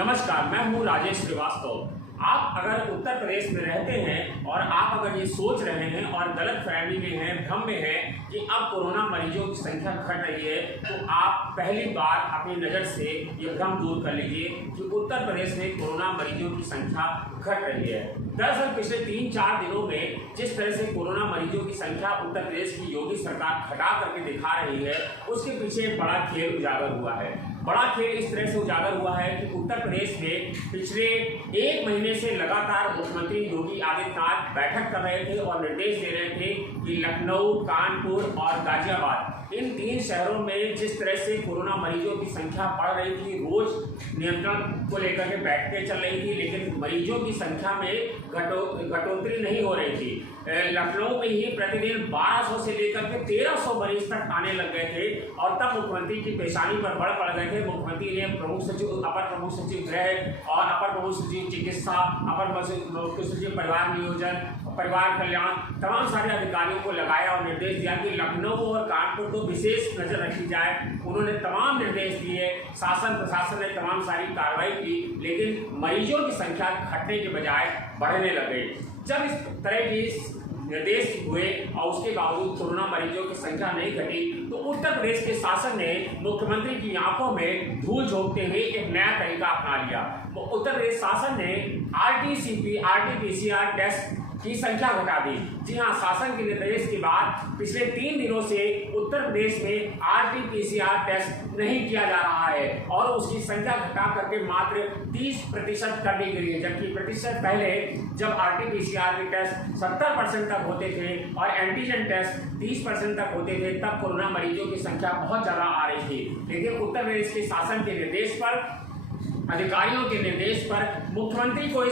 नमस्कार, मैं हूँ राजेश श्रीवास्तव। आप अगर उत्तर प्रदेश में रहते हैं और आप अगर ये सोच रहे हैं और गलतफहमी में हैं, भ्रम में हैं कि अब कोरोना मरीजों की संख्या घट रही है, तो आप पहली बार अपनी नज़र से ये भ्रम दूर कर लीजिए कि उत्तर प्रदेश में कोरोना मरीजों की संख्या घट रही है। दरअसल पिछले 3-4 दिनों में जिस तरह से कोरोना मरीजों की संख्या उत्तर प्रदेश की योगी सरकार घटा करके दिखा रही है, उसके पीछे एक बड़ा खेल उजागर हुआ है। बड़ा खेल इस तरह से उजागर हुआ है कि उत्तर प्रदेश में पिछले 1 महीने से लगातार मुख्यमंत्री योगी आदित्यनाथ बैठक कर रहे थे और निर्देश दे रहे थे कि लखनऊ, कानपुर और गाजियाबाद इन 3 शहरों में जिस तरह से कोरोना मरीजों की संख्या बढ़ रही थी, रोज नियंत्रण को लेकर के बैठकें चल रही थी, लेकिन मरीजों की संख्या में घटोतरी नहीं हो रही थी। लखनऊ में ही प्रतिदिन 1200 से लेकर के 1300 मरीज तक आने लग गए थे और तब मुख्यमंत्री की पेशानी पर बल पड़ गए थे। मुख्यमंत्री ने प्रमुख सचिव, अपर प्रमुख सचिव गृह और अपर प्रमुख सचिव चिकित्सा, अपर प्रमुख सचिव परिवार नियोजन, परिवार कल्याण, तमाम सारे अधिकारियों को लगाया और निर्देश दिया कि लखनऊ और कानपुर को विशेष नजर रखी जाए। उन्होंने तमाम निर्देश दिए, शासन प्रशासन ने तमाम सारी कार्रवाई की, लेकिन मरीजों की संख्या घटने के बजाय बढ़ने लग गई। जब इस तरह की निर्देश हुए और उसके बावजूद कोरोना मरीजों की संख्या नहीं घटी, तो उत्तर प्रदेश के शासन ने मुख्यमंत्री की आंखों में धूल झोंकते हुए एक नया तरीका अपना लिया। उत्तर प्रदेश शासन ने RT-PCR टेस्ट की संख्या घटा दी। जी हाँ, शासन के निर्देश के बाद पिछले 3 दिनों से उत्तर प्रदेश में RT-PCR टेस्ट नहीं किया जा रहा है और उसकी संख्या घटा करके मात्र 30% कर दी गई है, जबकि प्रतिशत पहले जब RT-PCR के टेस्ट 70% तक होते थे और एंटीजन टेस्ट 30% तक होते थे, तब कोरोना मरीजों की संख्या बहुत ज़्यादा आ रही थी। लेकिन उत्तर प्रदेश के शासन के निर्देश पर, अधिकारियों के निर्देश पर मुख्यमंत्री को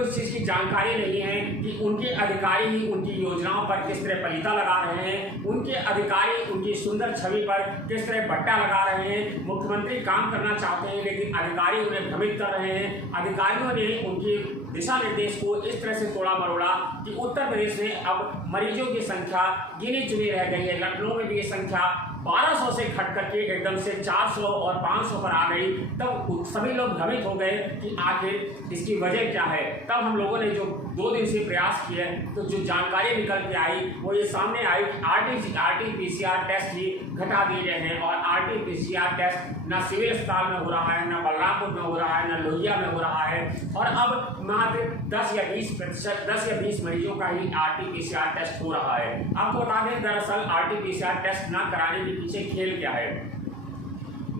इस चीज़ की जानकारी नहीं है कि उनके अधिकारी ही उनकी योजनाओं पर किस तरह पलीता लगा रहे हैं, उनके अधिकारी उनकी सुंदर छवि पर किस तरह बट्टा लगा रहे हैं। मुख्यमंत्री काम करना चाहते हैं लेकिन अधिकारी उन्हें भ्रमित कर रहे हैं। अधिकारियों ने उनके दिशा निर्देश को इस तरह से तोड़ा मरोड़ा कि उत्तर प्रदेश में अब मरीजों की संख्या गिनी चुनी रह गई है। लखनऊ में भी ये संख्या 1200 से घट करके एकदम से 400 और 500 पर आ गई। तब सभी लोग भ्रमित हो गए कि आखिर इसकी वजह क्या है। तब हम लोगों ने जो 2 दिन से प्रयास किए, तो जो जानकारी निकल के आई वो ये सामने आई कि RT-PCR टेस्ट ही घटा दिए गए हैं और RT-PCR टेस्ट न सिविल अस्पताल में हो रहा है, न बलरामपुर में हो रहा है, न लोहिया में हो रहा है और अब मात्र 10 या 20 मरीजों का ही RT-PCR टेस्ट हो रहा है। आपको बता दें, दरअसल RT-PCR टेस्ट न कराने के पीछे खेल क्या है।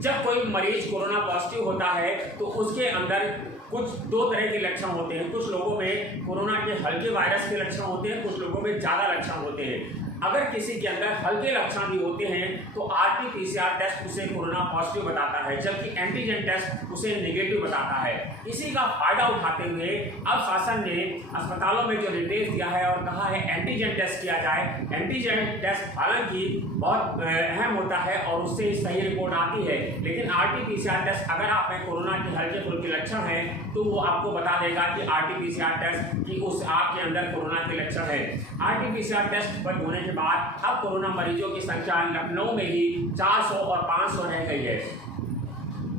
जब कोई मरीज कोरोना पॉजिटिव होता है तो उसके अंदर कुछ 2 तरह के लक्षण होते हैं। कुछ लोगों में कोरोना के हल्के वायरस के लक्षण होते हैं, कुछ लोगों में ज़्यादा लक्षण होते हैं। अगर किसी के अंदर हल्के लक्षण भी होते हैं तो RT-PCR टेस्ट उसे कोरोना पॉजिटिव बताता है, जबकि एंटीजन टेस्ट उसे नेगेटिव बताता है। इसी का फायदा उठाते हुए अब शासन ने अस्पतालों में जो निर्देश दिया है और कहा है एंटीजन टेस्ट किया जाए। एंटीजन टेस्ट हालांकि बहुत अहम होता है और उससे सही रिपोर्ट आती है, लेकिन RT-PCR टेस्ट अगर आप में कोरोना के हल्के फुल्के लक्षण हैं तो वो आपको बता देगा कि RT-PCR टेस्ट कि उस आपके अंदर कोरोना के लक्षण है। RT-PCR टेस्ट बंद होने के बाद अब कोरोना मरीजों की संख्या लखनऊ में ही 400 और 500 रह गई है।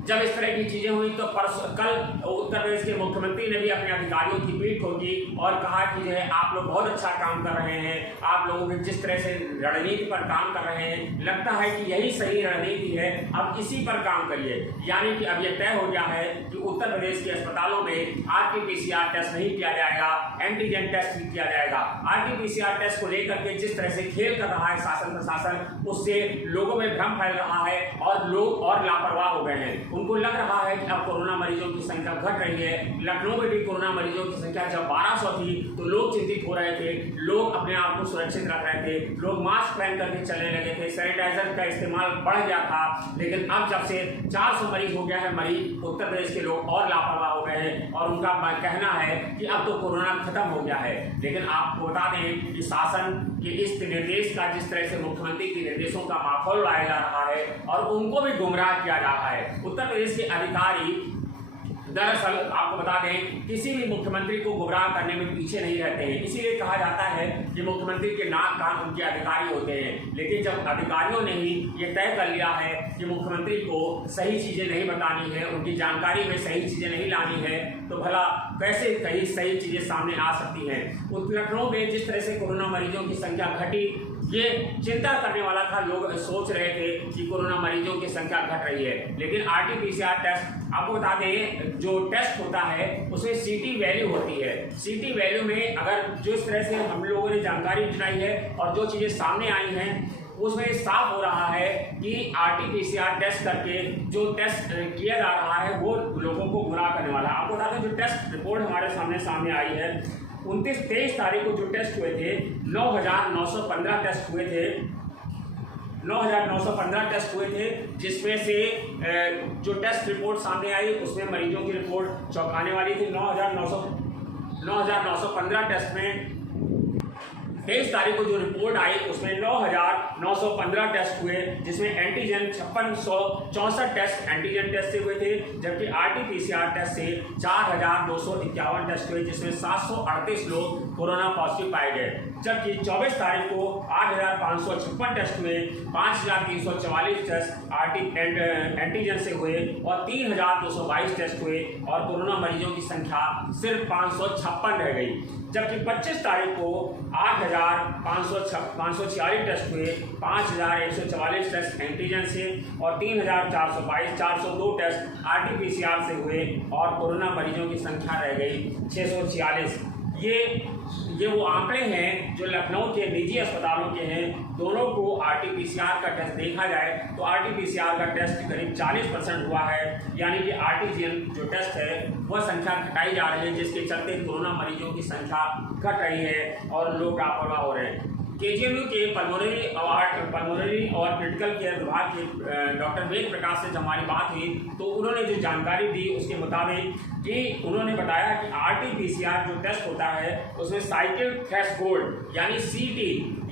जब इस तरह की चीजें हुई तो कल उत्तर प्रदेश के मुख्यमंत्री ने भी अपने अधिकारियों की पीठ ठोकी और कहा कि जो है आप लोग बहुत अच्छा काम कर रहे हैं, आप लोगों के जिस तरह से रणनीति पर काम कर रहे हैं लगता है कि यही सही रणनीति है, अब इसी पर काम करिए। यानी कि अब यह तय हो गया है कि उत्तर प्रदेश के अस्पतालों में RT-PCR टेस्ट नहीं किया जाएगा, एंटीजन टेस्ट भी किया जाएगा। RT-PCR टेस्ट को लेकर के जिस तरह से खेल कर रहा है शासन प्रशासन, उससे लोगों में भ्रम फैल रहा है और लोग और लापरवाह हो गए हैं। उनको लग रहा है कि अब कोरोना मरीजों की संख्या घट रही है। लखनऊ में भी कोरोना मरीजों की संख्या जब 1200 थी तो लोग चिंतित हो रहे थे, लोग अपने आप को सुरक्षित रख रहे थे, लोग मास्क पहन करके चलने लगे थे, सैनिटाइजर का इस्तेमाल बढ़ गया था। लेकिन अब जब से 400 मरीज हो गया है, मरीज उत्तर प्रदेश के लोग और लापरवाह हो गए हैं और उनका कहना है कि अब तो कोरोना खत्म हो गया है। लेकिन आपको बता दें कि शासन के इस निर्देश का, जिस तरह से मुख्यमंत्री के निर्देशों का माहौल उड़ाया जा रहा है और उनको भी गुमराह किया जा रहा है। उत्तर प्रदेश के अधिकारी दरअसल आपको बता दें, किसी भी मुख्यमंत्री को गुमराह करने में पीछे नहीं रहते हैं। इसीलिए कहा जाता है कि मुख्यमंत्री के नाक कान उनके अधिकारी होते हैं। लेकिन जब अधिकारियों ने ही ये तय कर लिया है कि मुख्यमंत्री को सही चीज़ें नहीं बतानी है, उनकी जानकारी में सही चीज़ें नहीं लानी है, तो भला कैसे कहीं सही चीज़ें सामने आ सकती हैं। लखनऊ में जिस तरह से कोरोना मरीजों की संख्या घटी, ये चिंता करने वाला था। लोग सोच रहे थे कि कोरोना मरीजों की संख्या घट रही है, लेकिन RT-PCR टेस्ट, आपको बता दें, जो टेस्ट होता है उसमें CT वैल्यू होती है। CT वैल्यू में अगर जिस तरह से हम लोगों ने जानकारी जुटाई है और जो चीज़ें सामने आई हैं, उसमें साफ हो रहा है कि RT-PCR टेस्ट करके जो टेस्ट किया जा रहा है वो लोगों को गुमराह करने वाला है। आपको बता दें, जो टेस्ट रिपोर्ट हमारे सामने आई है, 23 तारीख को जो टेस्ट हुए थे 9,915 टेस्ट हुए थे। 9,915 टेस्ट हुए थे, जिसमें से जो टेस्ट रिपोर्ट सामने आई उसमें मरीजों की रिपोर्ट चौंकाने वाली थी। 9,915 टेस्ट में 23 तारीख को जो रिपोर्ट आई उसमें 9,915 टेस्ट हुए, जिसमें एंटीजन 5664 टेस्ट एंटीजन टेस्ट से हुए थे, जबकि RT-PCR टेस्ट से 4,251 टेस्ट हुए, जिसमें 738 लोग कोरोना पॉजिटिव पाए गए। जबकि 24 तारीख को 8,556 टेस्ट हुए, 5,344 टेस्ट एंटीजन से हुए और 3,222 टेस्ट हुए और कोरोना मरीजों की संख्या सिर्फ 556 रह गई। जबकि 25 तारीख को 8,546 टेस्ट हुए, 5,144 टेस्ट एंटीजन से और 3,402 टेस्ट RT-PCR से हुए और कोरोना मरीजों की संख्या रह गई 646। ये वो आंकड़े हैं जो लखनऊ के निजी अस्पतालों के हैं। दोनों को RT-PCR का टेस्ट देखा जाए तो RT-PCR का टेस्ट करीब 40% हुआ है, यानी कि RT-GN जो टेस्ट है वह संख्या घटाई जा रही है, जिसके चलते कोरोना मरीजों की संख्या घट रही है और लोग लापरवाह हो रहे हैं। KGMU के पल्मोनरी और क्रिटिकल केयर विभाग के डॉक्टर वेद प्रकाश से जब हमारी बात हुई तो उन्होंने जो जानकारी दी उसके मुताबिक कि उन्होंने बताया कि RT-PCR जो टेस्ट होता है उसमें साइकिल थ्रेशोल्ड यानी CT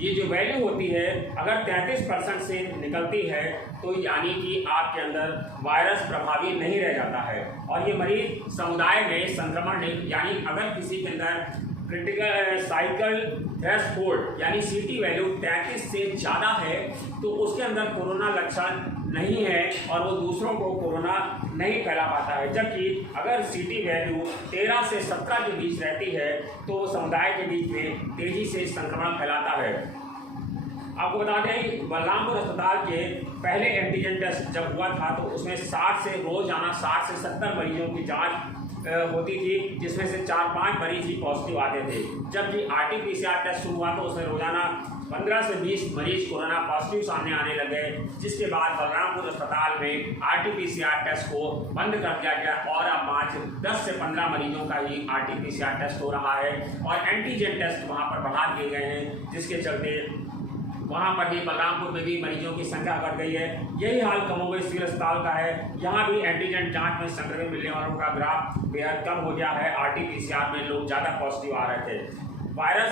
ये जो वैल्यू होती है, अगर 33% से निकलती है तो यानी कि आपके अंदर वायरस प्रभावी नहीं रह जाता है और ये मरीज समुदाय में संक्रमण नहीं, यानी अगर किसी के अंदर क्रिटिकल साइकिल थ्रेशोल्ड यानी CT वैल्यू 33 से ज़्यादा है तो उसके अंदर कोरोना लक्षण नहीं है और वो दूसरों को कोरोना नहीं फैला पाता है। जबकि अगर CT वैल्यू 13 से 17 के बीच रहती है तो वो समुदाय के बीच में तेज़ी से संक्रमण फैलाता है। आपको बता दें, बलरामपुर अस्पताल के पहले एंटीजन टेस्ट जब हुआ था तो उसमें 60 से 70 मरीजों की जांच होती थी, जिसमें से 4-5 मरीज ही पॉजिटिव आते थे। जबकि RT-PCR टेस्ट शुरू हुआ तो उसमें रोजाना 15 से 20 मरीज कोरोना पॉजिटिव सामने आने लगे, जिसके बाद बलरामपुर अस्पताल में RT-PCR टेस्ट को बंद कर दिया गया और अब आज 10 से 15 मरीजों का ही RT-PCR टेस्ट हो रहा है और एंटीजन टेस्ट वहाँ पर बढ़ा दिए गए हैं, जिसके चलते वहाँ पर भी बलरामपुर में भी मरीजों की संख्या बढ़ गई है। यही हाल कमोबेश सिविल अस्पताल का है, यहाँ भी एंटीजन जांच में संक्रमित मिलने वालों का ग्राफ बेहद कम हो गया है। RT-PCR में लोग ज़्यादा पॉजिटिव आ रहे थे। वायरस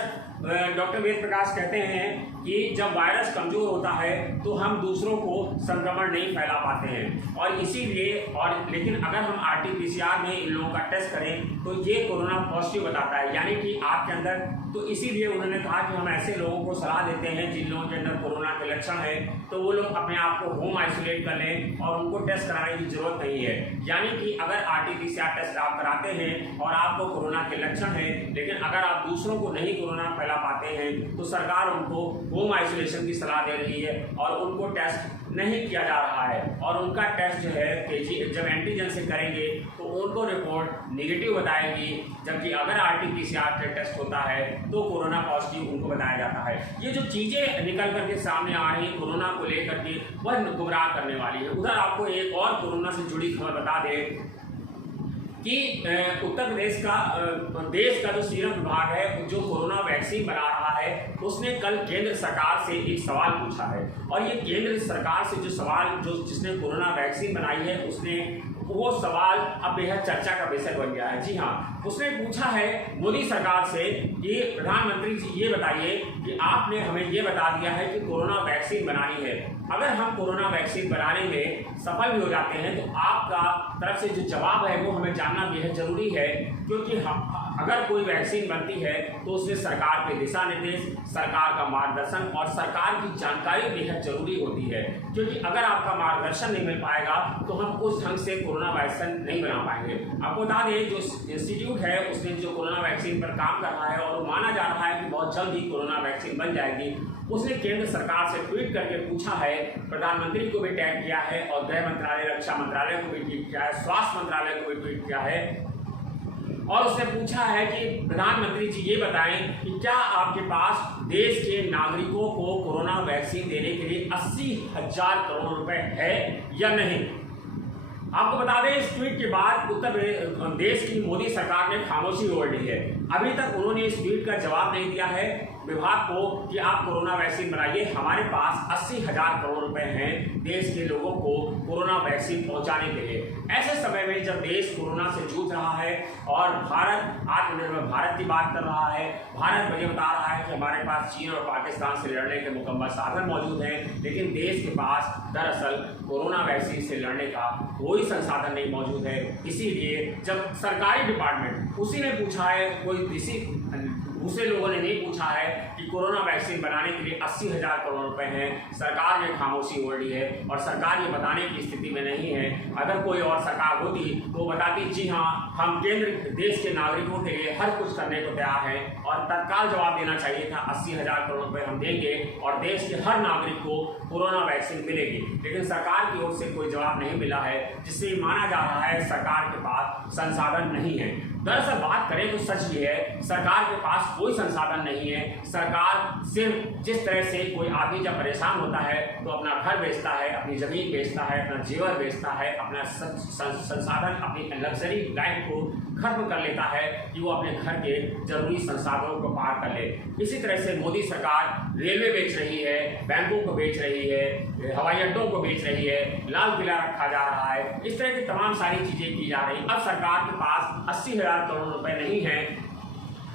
डॉक्टर वेद प्रकाश कहते हैं कि जब वायरस कमज़ोर होता है तो हम दूसरों को संक्रमण नहीं फैला पाते हैं और इसीलिए लेकिन अगर हम RT-PCR में इन लोगों का टेस्ट करें तो ये कोरोना पॉजिटिव बताता है, यानी कि आपके अंदर। तो इसीलिए उन्होंने कहा कि हम ऐसे लोगों को सलाह देते हैं जिन लोगों के अंदर कोरोना के लक्षण है तो वो लोग अपने आप को होम आइसोलेट कर लें और उनको टेस्ट कराने की जरूरत नहीं है। यानी कि अगर RT-PCR टेस्ट आप कराते हैं और आपको कोरोना के लक्षण है, लेकिन अगर आप दूसरों को नहीं कोरोना फैला पाते हैं तो सरकार उनको होम आइसोलेशन की सलाह दे रही है और उनको टेस्ट नहीं किया जा रहा है और उनका टेस्ट जो है जब एंटीजन से करेंगे तो उनको रिपोर्ट निगेटिव बताएगी, जबकि अगर RT-PCR का टेस्ट होता है तो कोरोना पॉजिटिव उनको बताया जाता है। ये जो चीज़ें निकल करके सामने आ रही हैं कोरोना को लेकर के वह गुमराह करने वाली है। उधर आपको एक और कोरोना से जुड़ी खबर बता दें कि उत्तर प्रदेश का देश का जो सीरम विभाग है जो कोरोना वैक्सीन बना रहा है उसने कल केंद्र सरकार से एक सवाल पूछा है और ये केंद्र सरकार से जो सवाल जिसने कोरोना वैक्सीन बनाई है उसने वो सवाल अब बेहद चर्चा का विषय बन गया है। जी हाँ, उसने पूछा है मोदी सरकार से कि प्रधानमंत्री जी ये बताइए कि आपने हमें ये बता दिया है कि कोरोना वैक्सीन बनानी है, अगर हम कोरोना वैक्सीन बनाने में सफल भी हो जाते हैं तो आपका तरफ से जो जवाब है वो हमें जानना बेहद जरूरी है, क्योंकि हम अगर कोई वैक्सीन बनती है तो उसमें सरकार के दिशा निर्देश, सरकार का मार्गदर्शन और सरकार की जानकारी बेहद जरूरी होती है, क्योंकि अगर आपका मार्गदर्शन नहीं मिल पाएगा तो हम उस ढंग से कोरोना वैक्सीन नहीं बना पाएंगे। आपको बता दें जो इंस्टीट्यूट है उसने जो कोरोना वैक्सीन पर काम कर रहा है और माना जा रहा है कि बहुत जल्द ही कोरोना वैक्सीन बन जाएगी, उसने केंद्र सरकार से ट्वीट करके पूछा है, प्रधानमंत्री को भी टैग किया है और गृह मंत्रालय, रक्षा मंत्रालय को भी ट्वीट किया है, स्वास्थ्य मंत्रालय को भी ट्वीट किया है और उसने पूछा है कि प्रधानमंत्री जी ये बताएं कि क्या आपके पास देश के नागरिकों को कोरोना वैक्सीन देने के लिए 80,000 करोड़ रुपए है या नहीं। आपको बता दें इस ट्वीट के बाद उत्तर प्रदेश की मोदी सरकार ने खामोशी ओढ़ ली है। अभी तक उन्होंने इस ट्वीट का जवाब नहीं दिया है विभाग को कि आप कोरोना वैक्सीन बनाइए, हमारे पास 80,000 करोड़ रुपए हैं देश के लोगों को कोरोना वैक्सीन पहुंचाने के लिए। ऐसे समय में जब देश कोरोना से जूझ रहा है और भारत आत्मनिर्भर भारत की बात कर रहा है, भारत मुझे बता रहा है कि हमारे पास चीन और पाकिस्तान से लड़ने के मुकम्मल साधन मौजूद हैं, लेकिन देश के पास दरअसल कोरोना वैक्सीन से लड़ने का कोई संसाधन नहीं मौजूद है। इसीलिए जब सरकारी डिपार्टमेंट उसी ने पूछा है, कोई दूसरे लोगों ने नहीं पूछा है कि कोरोना वैक्सीन बनाने के लिए 80,000 करोड़ रुपए हैं, सरकार ने खामोशी ओढ़ ली है और सरकार ये बताने की स्थिति में नहीं है। अगर कोई और सरकार होती तो बताती जी हाँ हम केंद्र देश के नागरिकों के लिए हर कुछ करने को तैयार हैं और तत्काल जवाब देना चाहिए था 80,000 करोड़ रुपए हम देंगे और देश के हर नागरिक को कोरोना वैक्सीन मिलेगी। लेकिन सरकार की ओर से कोई जवाब नहीं मिला है, जिससे माना जा रहा है सरकार के पास संसाधन नहीं है। दरअसल बात करें तो सच ये है, सरकार के पास कोई संसाधन नहीं है। सरकार सिर्फ जिस तरह से कोई आदमी जब परेशान होता है तो अपना घर बेचता है, अपनी जमीन बेचता है, अपना जेवर बेचता है, अपना संसाधन, अपनी लग्जरी लाइफ को खत्म कर लेता है कि वो अपने घर के जरूरी संसाधनों को पार कर ले। इसी तरह से मोदी सरकार रेलवे बेच रही है, बैंकों को बेच रही है, हवाई अड्डों को बेच रही है, लाल किला रखा जा रहा है, इस तरह की तमाम सारी चीजें की जा रही। अब सरकार के पास 80,000 करोड़ रुपए नहीं है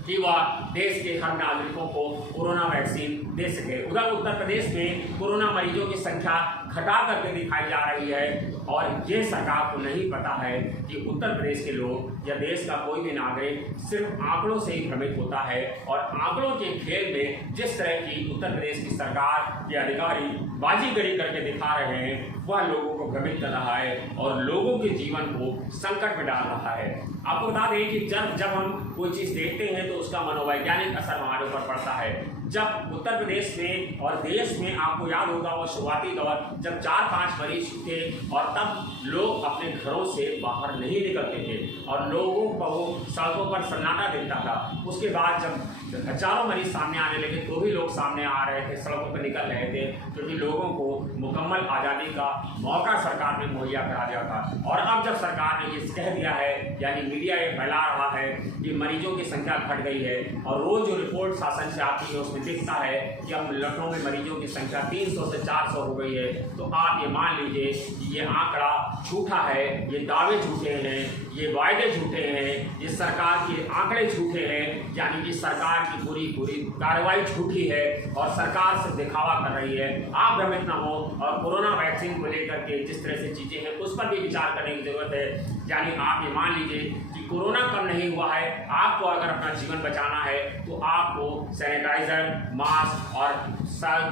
कि वह देश के हर नागरिकों को कोरोना वैक्सीन दे सके। उधर उत्तर प्रदेश में कोरोना मरीजों की संख्या घटा करके दिखाई जा रही है और ये सरकार को नहीं पता है कि उत्तर प्रदेश के लोग या देश का कोई भी नागरिक सिर्फ आंकड़ों से ही भ्रमित होता है और आंकड़ों के खेल में जिस तरह की उत्तर प्रदेश की सरकार के अधिकारी बाजीगरी करके दिखा रहे हैं वह लोगों को भ्रमित कर रहा है और लोगों के जीवन को संकट में डाल रहा है। आपको बता दें कि जब हम कोई चीज़ देखते हैं तो उसका मनोवैज्ञानिक असर हमारे ऊपर पड़ता है। जब उत्तर प्रदेश में और देश में आपको याद होगा वो शुरुआती दौर जब 4-5 मरीज थे और तब लोग अपने घरों से बाहर नहीं निकलते थे और लोगों को सड़कों पर सन्नाटा दिखता था। उसके बाद जब हजारों मरीज सामने आने लगे तो भी लोग सामने आ रहे थे, सड़कों पर निकल रहे थे, क्योंकि लोगों को मुकम्मल आज़ादी का मौका सरकार ने मुहैया करा दिया था। और अब जब सरकार ने ये कह दिया है, यानी मीडिया ये फैला रहा है कि मरीजों की संख्या घट गई है और रोज जो रिपोर्ट शासन से आती है उसमें दिखता है कि अब लखनऊ में मरीजों की संख्या 300 से 400 हो गई है, तो आप ये मान लीजिए कि ये आंकड़ा झूठा है, ये दावे झूठे हैं, ये वायदे झूठे हैं, ये सरकार के आंकड़े झूठे हैं, यानी कि सरकार की पूरी कार्रवाई झूठी है और सरकार से दिखावा कर रही है। आप भ्रमित ना हो और कोरोना वैक्सीन को लेकर के जिस तरह से चीज़ें हैं उस पर भी विचार करने की जरूरत है। यानी आप ये मान लीजिए कि कोरोना कम नहीं हुआ है, आपको अगर अपना जीवन बचाना है तो आपको सैनिटाइजर, मास्क और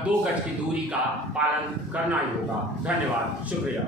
2 गज की दूरी का पालन करना ही होगा। धन्यवाद, शुक्रिया।